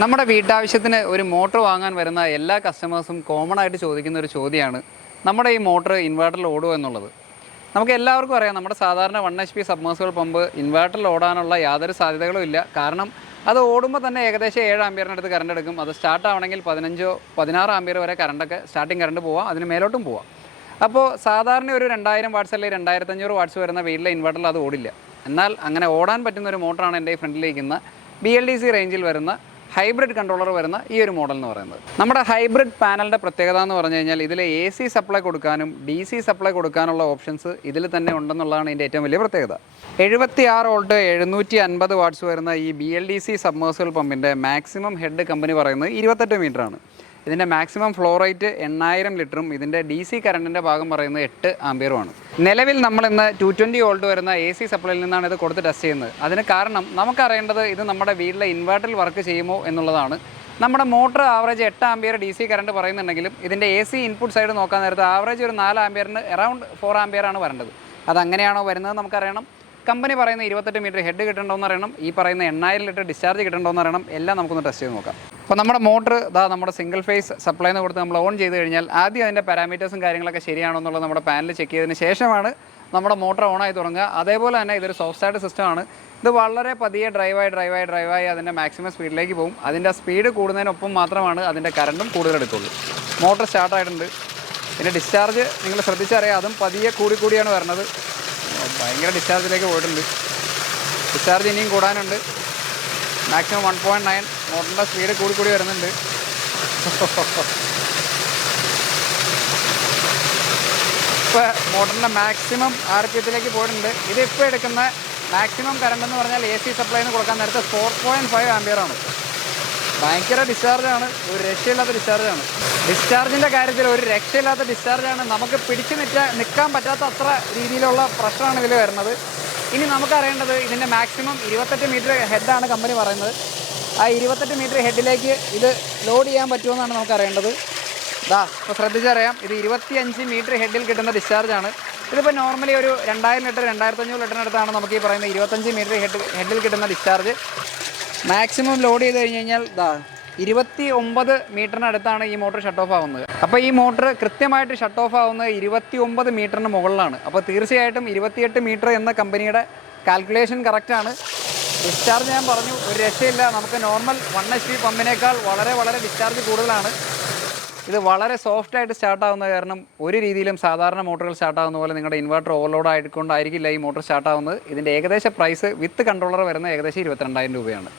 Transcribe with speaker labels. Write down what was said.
Speaker 1: നമ്മുടെ വീട്ടാവശ്യത്തിന് ഒരു മോട്ടോർ വാങ്ങാൻ വരുന്ന എല്ലാ കസ്റ്റമേഴ്സും കോമൺ ആയിട്ട് ചോദിക്കുന്ന ഒരു ചോദ്യമാണ് നമ്മുടെ ഈ മോട്ടോർ ഇൻവേർട്ടറിൽ ഓടുമോ എന്നുള്ളത്? നമുക്ക് എല്ലാവർക്കും അറിയാം നമ്മുടെ സാധാരണ വൺ എച്ച് പി സബ്മേഴ്സുകൾ പമ്പ് ഇൻവേർട്ടറിൽ ഓടാനുള്ള യാതൊരു സാധ്യതകളും ഇല്ല. കാരണം അത് ഓടുമ്പോൾ തന്നെ ഏകദേശം ഏഴ് ആമ്പിയറിന്റെ അടുത്ത് കറണ്ട് എടുക്കും. അത് സ്റ്റാർട്ട് ആവണമെങ്കിൽ പതിനഞ്ചോ പതിനാറ് ആമ്പിയർ വരെ കറണ്ടൊക്കെ സ്റ്റാർട്ടിങ് കറണ്ട് പോവാം അതിന് മേലോട്ടും പോവാം. അപ്പോൾ സാധാരണ ഒരു രണ്ടായിരം വാട്ട്സ് അല്ലെങ്കിൽ രണ്ടായിരത്തഞ്ഞൂറ് വാട്ട്സ് വരുന്ന വീട്ടിലെ ഇൻവേർട്ടറിൽ അത് ഓടില്ല. എന്നാൽ അങ്ങനെ ഓടാൻ പറ്റുന്ന ഒരു മോട്ടറാണ് എന്റെ ഈ ഫ്രണ്ടിലിരിക്കുന്ന ബി എൽ ഡി സി റേഞ്ചിൽ വരുന്ന ഹൈബ്രിഡ് കൺട്രോളർ വരുന്ന ഈ ഒരു മോഡൽ എന്ന് പറയുന്നത്. നമ്മുടെ ഹൈബ്രിഡ് പാനലിന്റെ പ്രത്യേകത എന്ന് പറഞ്ഞു കഴിഞ്ഞാൽ ഇതിൽ എ സി സപ്ലൈ കൊടുക്കാനും ഡി സി സപ്ലൈ കൊടുക്കാനുള്ള ഓപ്ഷൻസ് ഇതിൽ തന്നെ ഉണ്ടെന്നുള്ളതാണ് ഇതിന്റെ ഏറ്റവും വലിയ പ്രത്യേകത. എഴുപത്തി ആറ് വോൾട്ട് എഴുന്നൂറ്റി അൻപത് വാട്ട്സ് വരുന്ന ഈ B L D C submersible പമ്പിന്റെ maximum head company പറയുന്നത് ഇരുപത്തെട്ട് മീറ്ററാണ് ഇതിന്റെ മാക്സിമം ഫ്ലോ റേറ്റ് എണ്ണായിരം ലിറ്ററും ഇതിന്റെ ഡി സി കറണ്ടിന്റെ ഭാഗം പറയുന്നത് എട്ട് ആംബിയറുമാണ് നിലവിൽ നമ്മൾ ഇന്ന് ടു ട്വന്റി വോൾട്ട് വരുന്ന എ സി സപ്ലൈയിൽ നിന്നാണ് ഇത് കൊടുത്ത് ടെസ്റ്റ് ചെയ്യുന്നത്. അതിന് കാരണം നമുക്കറിയേണ്ടത് ഇത് നമ്മുടെ വീട്ടിലെ ഇൻവേർട്ടറിൽ വർക്ക് ചെയ്യുമോ എന്നുള്ളതാണ്. നമ്മുടെ മോട്ടർ ആവറേജ് എട്ട് ആംബിയർ ഡി സി കറണ്ട് പറയുന്നുണ്ടെങ്കിലും ഇതിന്റെ എ സി ഇൻപുട്ട് സൈഡ് നോക്കാൻ നേരത്തെ ആവറേജ് ഒരു നാല് ആംബിയറിന് അറൗണ്ട് ഫോർ ആംബിയർ ആണ് വരേണ്ടത്. അതങ്ങനെയാണോ വരുന്നത് നമുക്കറിയണം. കമ്പനി പറയുന്ന ഇരുപത്തെട്ട് മീറ്റർ ഹെഡ് കിട്ടണമെന്ന് അറിയണം ഈ പറയുന്ന എണ്ണായിരം ലിറ്റർ ഡിസ്ചാർജ് കിട്ടണമെന്ന് അറിയണം എല്ലാം നമുക്കൊന്ന് ടെസ്റ്റ് ചെയ്ത് നോക്കാം. അപ്പോൾ നമ്മുടെ മോട്ടർ ഇതാ നമ്മുടെ സിംഗിൾ ഫേസ് സപ്ലൈ എന്ന് കൊടുത്ത് നമ്മൾ ഓൺ ചെയ്ത് കഴിഞ്ഞാൽ ആദ്യം അതിന്റെ പാരാമീറ്റേഴ്സും കാര്യങ്ങളൊക്കെ ശരിയാണോ എന്നുള്ളത് നമ്മുടെ പാനൽ ചെക്ക് ചെയ്തതിന് ശേഷമാണ് നമ്മുടെ മോട്ടർ ഓണായി തുടങ്ങുക. അതേപോലെ തന്നെ ഇതൊരു സോഫ്റ്റ് സിസ്റ്റമാണ് ഇത് വളരെ പതിയെ ഡ്രൈവായി ഡ്രൈവായി ഡ്രൈവായി അതിന്റെ മാക്സിമം സ്പീഡിലേക്ക് പോകും. അതിന്റെ സ്പീഡ് കൂടുന്നതിനൊപ്പം മാത്രമാണ് അതിന്റെ കറണ്ടും കൂടുതൽ എടുക്കുള്ളൂ. മോട്ടർ സ്റ്റാർട്ടായിട്ടുണ്ട് പിന്നെ ഡിസ്ചാർജ് നിങ്ങൾ ശ്രദ്ധിച്ചറിയാം അതും പതിയെ കൂടി കൂടിയാണ് വരുന്നത്. ഭയങ്കര ഡിസ്ചാർജിലേക്ക് പോയിട്ടുണ്ട്. ഡിസ്ചാർജ് ഇനിയും കൂടാനുണ്ട്. മാക്സിമം വൺ പോയിന്റ് നയൻ മോട്ടറിന്റെ സ്പീഡ് കൂടി കൂടി വരുന്നുണ്ട്. ഇപ്പോൾ മോട്ടറിന്റെ മാക്സിമം ആർ പി എത്തിലേക്ക് പോയിട്ടുണ്ട് ഇതിപ്പോൾ എടുക്കുന്ന മാക്സിമം കറണ്ട് എന്ന് പറഞ്ഞാൽ എ സി സപ്ലൈന്ന് കൊടുക്കാൻ നേരത്തെ ഫോർ പോയിന്റ് ഫൈവ് ആംബിയറാണ് ഭയങ്കര ഡിസ്ചാർജാണ് ഒരു രക്ഷയില്ലാത്ത ഡിസ്ചാർജാണ് ഡിസ്ചാർജിന്റെ കാര്യത്തിൽ ഒരു രക്ഷയില്ലാത്ത ഡിസ്ചാർജാണ് നമുക്ക് പിടിച്ചു നിൽക്കാൻ നിൽക്കാൻ പറ്റാത്ത അത്ര രീതിയിലുള്ള പ്രഷറാണ് ഇതിൽ വരുന്നത്. ഇനി നമുക്കറിയേണ്ടത് ഇതിന്റെ മാക്സിമം ഇരുപത്തെട്ട് മീറ്റർ ഹെഡാണ് കമ്പനി പറയുന്നത്. ആ ഇരുപത്തെട്ട് മീറ്റർ ഹെഡിലേക്ക് ഇത് ലോഡ് ചെയ്യാൻ പറ്റുമെന്നാണ് നമുക്കറിയേണ്ടത്. ഇതാ ഇപ്പോൾ ശ്രദ്ധിച്ചറിയാം ഇത് ഇരുപത്തിയഞ്ച് മീറ്റർ ഹെഡിൽ കിട്ടുന്ന ഡിസ്ചാർജാണ് ഇതിപ്പോൾ നോർമലി ഒരു രണ്ടായിരം ലിറ്റർ രണ്ടായിരത്തഞ്ഞൂറ് ലിറ്ററിനടുത്താണ് നമുക്ക് ഈ പറയുന്ന ഇരുപത്തഞ്ച് മീറ്റർ ഹെഡ് ഹെഡിൽ കിട്ടുന്ന ഡിസ്ചാർജ് മാക്സിമം ലോഡ് ചെയ്ത് കഴിഞ്ഞ് കഴിഞ്ഞാൽ ഇതാ ഇരുപത്തി ഒമ്പത് മീറ്ററിനടുത്താണ് ഈ മോട്ടർ ഷട്ട് ഓഫ് ആവുന്നത്. അപ്പോൾ ഈ മോട്ടർ കൃത്യമായിട്ട് ഷട്ട് ഓഫ് ആവുന്നത് ഇരുപത്തി ഒമ്പത് മീറ്ററിന് മുകളിലാണ്. അപ്പോൾ തീർച്ചയായിട്ടും ഇരുപത്തിയെട്ട് മീറ്റർ എന്ന കമ്പനിയുടെ കാൽക്കുലേഷൻ കറക്റ്റാണ് ഡിസ്ചാർജ് ഞാൻ പറഞ്ഞു ഒരു രക്ഷയില്ല. നമുക്ക് നോർമൽ വൺ എച്ച് പി പമ്പിനേക്കാൾ വളരെ വളരെ ഡിസ്ചാർജ് കൂടുതലാണ്. ഇത് വളരെ സോഫ്റ്റ് ആയിട്ട് സ്റ്റാർട്ട് ആവുന്ന കാരണം ഒരു രീതിയിലും സാധാരണ മോട്ടറുകൾ സ്റ്റാർട്ട് ആവുന്ന പോലെ നിങ്ങളുടെ ഇൻവെർട്ടർ ഓവർലോഡ് ആയിക്കൊണ്ടായിരിക്കില്ല ഈ മോട്ടോർ സ്റ്റാർട്ട് ആവുന്നത്. ഇതിന്റെ ഏകദേശ പ്രൈസ് വിത്ത് കൺട്രോളർ വരുന്ന ഏകദേശം ഇരുപത്തിരണ്ടായിരം രൂപയാണ്.